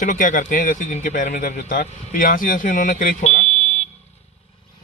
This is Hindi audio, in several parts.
चलो क्या करते हैं, जैसे जिनके पैर में दर्द होता है तो यहाँ से जैसे उन्होंने क्लिच छोड़ा,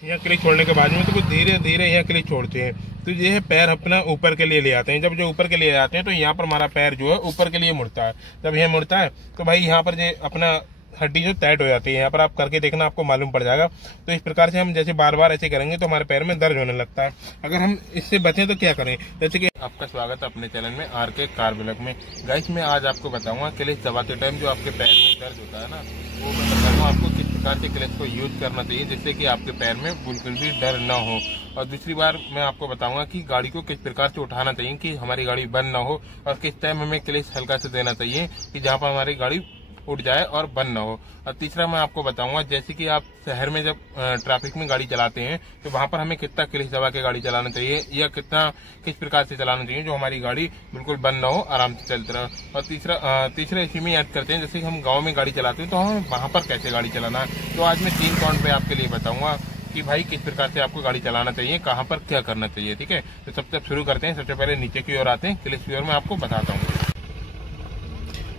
यहाँ क्लिच छोड़ने के बाद में तो कुछ धीरे धीरे यहाँ क्लिच छोड़ते हैं तो ये है पैर अपना ऊपर के लिए ले आते हैं। जब जो ऊपर के लिए आते हैं तो यहाँ पर हमारा पैर जो है ऊपर के लिए मुड़ता है। जब यह मुड़ता है तो भाई यहाँ पर ये अपना हड्डी जो टाइट हो जाती है, यहाँ पर आप करके देखना आपको मालूम पड़ जाएगा। तो इस प्रकार से हम जैसे बार बार ऐसे करेंगे तो हमारे पैर में दर्द होने लगता है। अगर हम इससे बचें तो क्या करें, जैसे कि आपका स्वागत है अपने चैनल में आरके कार ब्लॉग में। गाइस मैं आज आपको बताऊंगा क्लिच दबाते टाइम जो आपके पैर में दर्द होता है ना, वो मैं बताऊंगा आपको किस प्रकार से क्लिच को यूज करना चाहिए जिससे कि आपके पैर में बिल्कुल भी डर न हो। और दूसरी बार मैं आपको बताऊंगा कि गाड़ी को किस प्रकार से उठाना चाहिए कि हमारी गाड़ी बंद न हो, और किस टाइम हमें क्लिच हल्का से देना चाहिए कि जहाँ पर हमारी गाड़ी उठ जाए और बंद ना हो। और तीसरा मैं आपको बताऊंगा जैसे कि आप शहर में जब ट्रैफिक में गाड़ी चलाते हैं तो वहां पर हमें कितना क्लिच दबा के गाड़ी चलाना चाहिए या किस प्रकार से चलाना चाहिए जो हमारी गाड़ी बिल्कुल बंद ना हो, आराम से चलती रहे। और तीसरा इसी में याद करते हैं जैसे कि हम गाँव में गाड़ी चलाते हैं तो हमें वहां पर कैसे गाड़ी चलाना है। तो आज मैं 3 पॉइंट पे आपके लिए बताऊंगा कि भाई किस प्रकार से आपको गाड़ी चलाना चाहिए, कहाँ पर क्या करना चाहिए। ठीक है, तो सबसे शुरू करते हैं। सबसे पहले नीचे की ओर आते हैं, क्लिच की ओर मैं आपको बताता हूँ।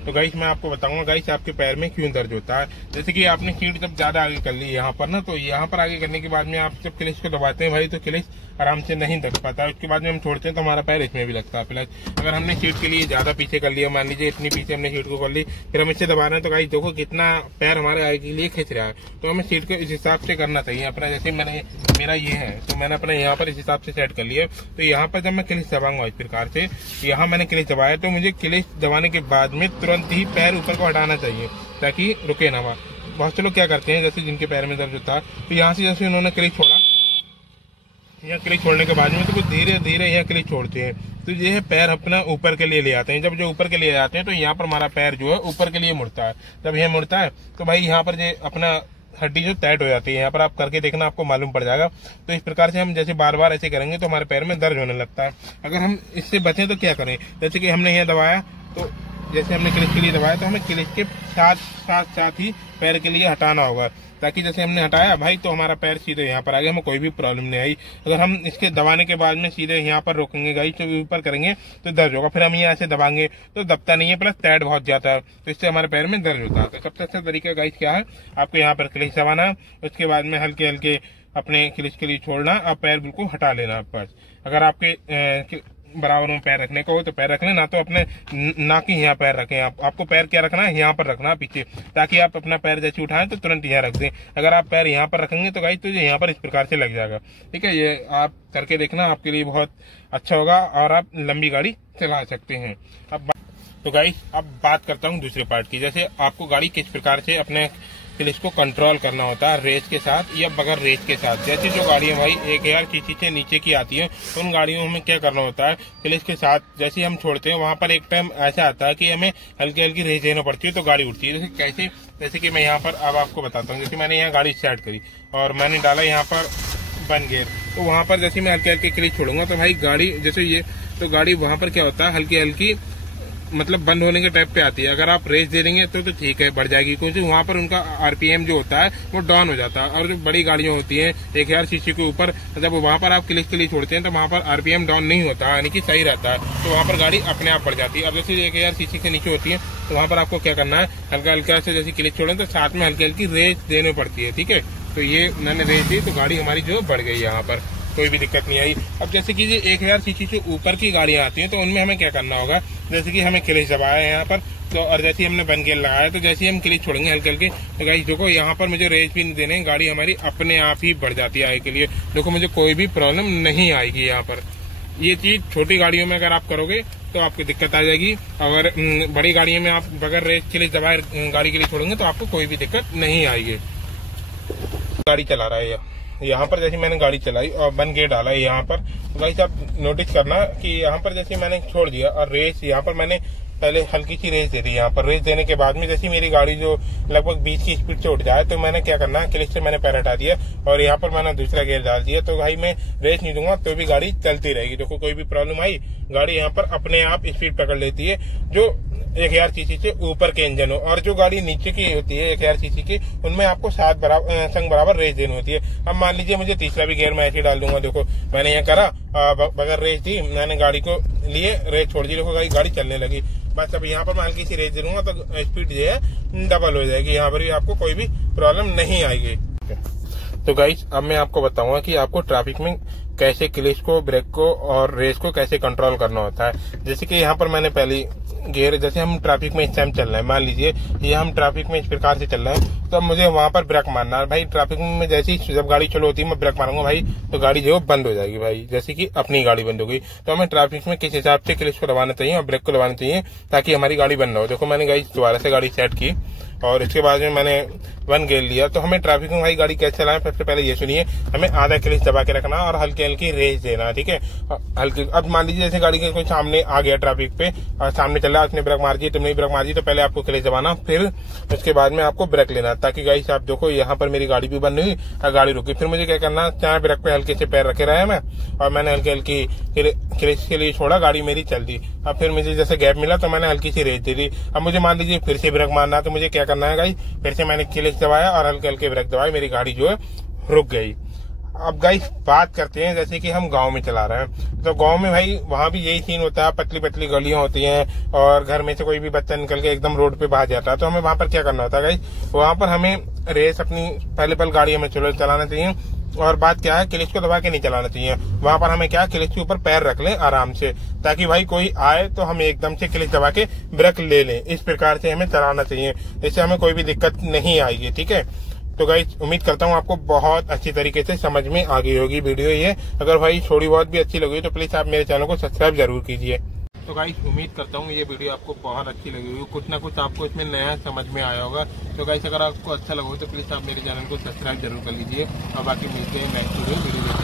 तो गाइस मैं आपको बताऊंगा गाइस आपके पैर में क्यों दर्द होता है। जैसे कि आपने सीट जब ज्यादा आगे कर ली यहाँ पर ना, तो यहाँ पर आगे करने के बाद में आप जब क्लिच को दबाते हैं भाई तो क्लिच आराम से नहीं दब पाता है। उसके बाद में हम छोड़ते हैं तो हमारा पैर इसमें भी लगता है। प्लस अगर हमने सीट के लिए ज्यादा पीछे कर लिया, मान लीजिए इतनी पीछे हमने सीट को कर ली, फिर हम इससे दबा रहे हैं तो गाइस देखो कितना पैर हमारे आगे के लिए खींच रहा है। तो हमें सीट को इस हिसाब से करना चाहिए अपना। जैसे मेरा ये है तो मैंने अपना यहाँ पर इस हिसाब से सेट कर लिया। तो यहाँ पर जब मैं क्लिच दबाऊंगा इस प्रकार से, यहाँ मैंने क्लिच दबाया तो मुझे क्लिच दबाने के बाद में तुरंत ही पैर ऊपर को हटाना चाहिए ताकि रुके ना। बहुत से लोग क्या करते हैं जैसे जिनके पैर में दर्द होता है तो यहाँ से जैसे उन्होंने क्लिच छोड़ा, यहाँ क्लिच छोड़ने के बाद में तो कुछ धीरे धीरे यहाँ क्लिच छोड़ते हैं तो ये है पैर अपना ऊपर के लिए ले आते हैं। जब जो ऊपर के लिए आते हैं तो यहाँ पर हमारा पैर जो है ऊपर के लिए मुड़ता है। जब यह मुड़ता है तो भाई यहाँ पर ये अपना हड्डी जो टाइट हो जाती है, यहाँ पर आप करके देखना आपको मालूम पड़ जाएगा। तो इस प्रकार से हम जैसे बार बार ऐसे करेंगे तो हमारे पैर में दर्द होने लगता है। अगर हम इससे बचें तो क्या करें, जैसे कि हमने यहाँ दबाया तो जैसे हमने क्लिच के लिए दबाया तो हमें क्लिच के साथ ही पैर के लिए हटाना होगा ताकि जैसे हमने हटाया भाई तो हमारा पैर सीधे यहाँ पर आ गया, हमें कोई भी प्रॉब्लम नहीं आई। अगर हम इसके दबाने के बाद में सीधे यहाँ पर रोकेंगे गाइस तो ऊपर करेंगे तो दर्द होगा, फिर हम यहाँ से दबाएंगे तो दबता नहीं है, प्लस टाइट बहुत जाता है तो इससे हमारे पैर में दर्द होता है। तो सबसे अच्छा तरीका गाइस क्या है, आपको यहाँ पर क्लिच दबाना, उसके बाद में हल्के हल्के अपने क्लिच के लिए छोड़ना और पैर बिल्कुल हटा लेना बस। अगर आपके बराबर में पैर रखने को हो तो पैर रख लें, ना तो अपने ना कि यहाँ पैर रखें। आपको पैर क्या रखना है, यहाँ पर रखना पीछे, ताकि आप अपना पैर जैसे उठाएं तो तुरंत यहाँ रख दें। अगर आप पैर यहाँ पर रखेंगे तो गाइस तो ये यहाँ पर इस प्रकार से लग जाएगा। ठीक है, ये आप करके देखना, आपके लिए बहुत अच्छा होगा और आप लंबी गाड़ी चला सकते हैं। तो गाइस अब बात करता हूँ दूसरे पार्ट की, जैसे आपको गाड़ी किस प्रकार से अपने क्लिच को कंट्रोल करना होता है रेस के साथ या बगैर रेस के साथ। जैसे जो गाड़ियां भाई 1000 सीसी से नीचे की आती है उन गाड़ियों में क्या करना होता है, क्लिच के साथ जैसे हम छोड़ते हैं वहां पर एक टाइम ऐसा आता है कि हमें हल्की हल्की रेस देना पड़ती है तो गाड़ी उठती है। जैसे कि मैं यहाँ पर अब आपको बताता हूँ। जैसे मैंने यहाँ गाड़ी स्टार्ट करी और मैंने डाला यहाँ पर 1 गियर, तो वहां पर जैसे मैं हल्के हल्के क्लिच छोड़ूंगा तो भाई गाड़ी जैसे ये, तो गाड़ी वहां पर क्या होता है हल्की हल्की मतलब बंद होने के टाइप पे आती है। अगर आप रेस दे देंगे तो ठीक है बढ़ जाएगी, क्योंकि वहां पर उनका आरपीएम जो होता है वो डाउन हो जाता है। और जो बड़ी गाड़ियां होती हैं 1000 सीसी के ऊपर, जब वहां पर आप क्लिच के लिए छोड़ते हैं तो वहां पर आरपीएम डाउन नहीं होता, यानी कि सही रहता है, तो वहां पर गाड़ी अपने आप बढ़ जाती है। अब जैसे 1000 सीसी से नीचे होती है तो वहां पर आपको क्या करना है, हल्का हल्का से जैसे क्लिच छोड़े तो साथ में हल्की हल्की रेस देनी पड़ती है। ठीक है, तो ये मैंने रेस दी तो गाड़ी हमारी जो बढ़ गई, यहाँ पर कोई भी दिक्कत नहीं आई। अब जैसे कि ये 1000 सीसी से ऊपर की गाड़ियां आती हैं तो उनमें हमें क्या करना होगा, जैसे कि हमें क्लिच दबाया है यहाँ पर तो, और जैसे हमने 1 गियर लगाया तो जैसे ही हम क्लिच छोड़ेंगे हल्के हल्के तो गाइस देखो यहाँ पर मुझे रेस भी नहीं देने, गाड़ी हमारी अपने आप ही बढ़ जाती है आगे के लिए। देखो मुझे कोई भी प्रॉब्लम नहीं आएगी यहाँ पर। ये चीज छोटी गाड़ियों में अगर आप करोगे तो आपको दिक्कत आ जाएगी, अगर बड़ी गाड़ियों में आप बगैर रेस क्लिच दबाए गाड़ी के लिए छोड़ेंगे तो आपको कोई भी दिक्कत नहीं आएगी। गाड़ी चला रहा है यहाँ पर, जैसे मैंने गाड़ी चलाई और 1 गियर डाला है यहाँ पर, तो गाइस आप नोटिस करना कि यहाँ पर जैसे मैंने छोड़ दिया और रेस यहाँ पर मैंने पहले हल्की सी रेस दे दी। यहाँ पर रेस देने के बाद में जैसे मेरी गाड़ी जो लगभग 20 की स्पीड से उठ जाए तो मैंने क्या करना है, क्लिच से मैंने पैर हटा दिया और यहाँ पर मैंने दूसरा गियर डाल दिया। तो भाई मैं रेस नहीं दूंगा तो भी गाड़ी चलती रहेगी। देखो कोई भी प्रॉब्लम आई गाड़ी यहाँ पर अपने आप स्पीड पकड़ लेती है, जो 1000 सीसी से ऊपर के इंजन हो। और जो गाड़ी नीचे की होती है 1000 सीसी की, उनमें आपको संग बराबर रेस देनी होती है। अब मान लीजिए मुझे तीसरा भी गियर मैं ऐसे डाल दूंगा, देखो मैंने यहाँ करा बगैर रेस दी, मैंने गाड़ी को लिए रेस छोड़ दी, देखो गाड़ी चलने लगी। बस अब यहाँ पर मैं हल्की सी रेस दे दूंगा तो स्पीड जो है डबल हो जाएगी, यहाँ पर भी आपको कोई भी प्रॉब्लम नहीं आएगी। तो गाइस अब मैं आपको बताऊंगा कि आपको ट्रैफिक में कैसे क्लच को, ब्रेक को और रेस को कैसे कंट्रोल करना होता है। जैसे कि यहाँ पर मैंने पहली गियर, जैसे हम ट्रैफिक में इस टाइम चल रहे हैं, मान लीजिए ये हम ट्रैफिक में इस प्रकार से चल रहे हैं, तो मुझे वहां पर ब्रेक मारना है भाई। ट्रैफिक में जैसे ही जब गाड़ी चालू होती है मैं ब्रेक मारूंगा भाई, तो गाड़ी जो बंद हो जाएगी भाई, जैसे कि अपनी गाड़ी बंद हो गई। तो हमें ट्रैफिक में किस हिसाब से क्लच को दबाना चाहिए और ब्रेक को दबाना चाहिए ताकि हमारी गाड़ी बंद ना हो। देखो मैंने गाड़ी दोबारा से गाड़ी सेट की और इसके बाद में मैंने 1 गियर लिया। तो हमें ट्रैफिक में भाई गाड़ी कैसे चलाएं, सबसे पहले ये सुनिए, हमें आधा क्लच दबा के रखना और हल्की हल्की रेस देना, ठीक है। हल्की, अब मान लीजिए जैसे गाड़ी के कोई सामने आ गया ट्रैफिक पे और सामने चल रहा है, उसने ब्रेक मार दी, तुमने ब्रेक मार दी, तो पहले आपको क्लच दबाना, फिर उसके बाद में आपको ब्रेक लेना, ताकि गाइस आप देखो यहाँ पर मेरी गाड़ी भी बंद हुई और गाड़ी रुकी। फिर मुझे क्या करना, चाहे ब्रेक पे हल्के से पैर रखे रहे मैं और मैंने हल्की हल्की क्लच के लिए छोड़ा, गाड़ी मेरी चल दी। अब फिर मुझे जैसे गैप मिला तो मैंने हल्की सी रेस दे दी। अब मुझे मान लीजिए फिर से ब्रेक मारना, तो मुझे क्या करना है गाइस, फिर से मैंने क्लच दबाया और हल्के हल्के ब्रेक दबाए, मेरी गाड़ी जो है रुक गई। अब गाइस बात करते हैं जैसे कि हम गांव में चला रहे हैं, तो गांव में भाई वहां भी यही सीन होता है, पतली पतली गलियां होती हैं और घर में से कोई भी बच्चा निकल के एकदम रोड पे बाहर जाता है। तो हमें वहां पर क्या करना होता है गाइस, वहां पर हमें रेस अपनी पहले गाड़ी हमें चलाना चाहिए। और बात क्या है, क्लच को दबा के नहीं चलाना चाहिए। वहां पर हमें क्या, क्लच के ऊपर पैर रख लें आराम से, ताकि भाई कोई आए तो हमें एकदम से क्लच दबा के ब्रेक ले लें। इस प्रकार से हमें चलाना चाहिए, इससे हमें कोई भी दिक्कत नहीं आएगी, ठीक है। तो गाइस उम्मीद करता हूँ आपको बहुत अच्छी तरीके से समझ में आ गई होगी वीडियो ये। अगर भाई थोड़ी बहुत भी अच्छी लगी तो प्लीज आप मेरे चैनल को सब्सक्राइब जरूर कीजिए। तो गाइस उम्मीद करता हूँ ये वीडियो आपको बहुत अच्छी लगी होगी, कुछ ना कुछ आपको इसमें नया समझ में आया होगा। तो गाइस अगर आपको अच्छा लगा हो तो प्लीज आप मेरे चैनल को सब्सक्राइब जरूर कर लीजिए और बाकी मिलते हैं नेक्स्ट वीडियो।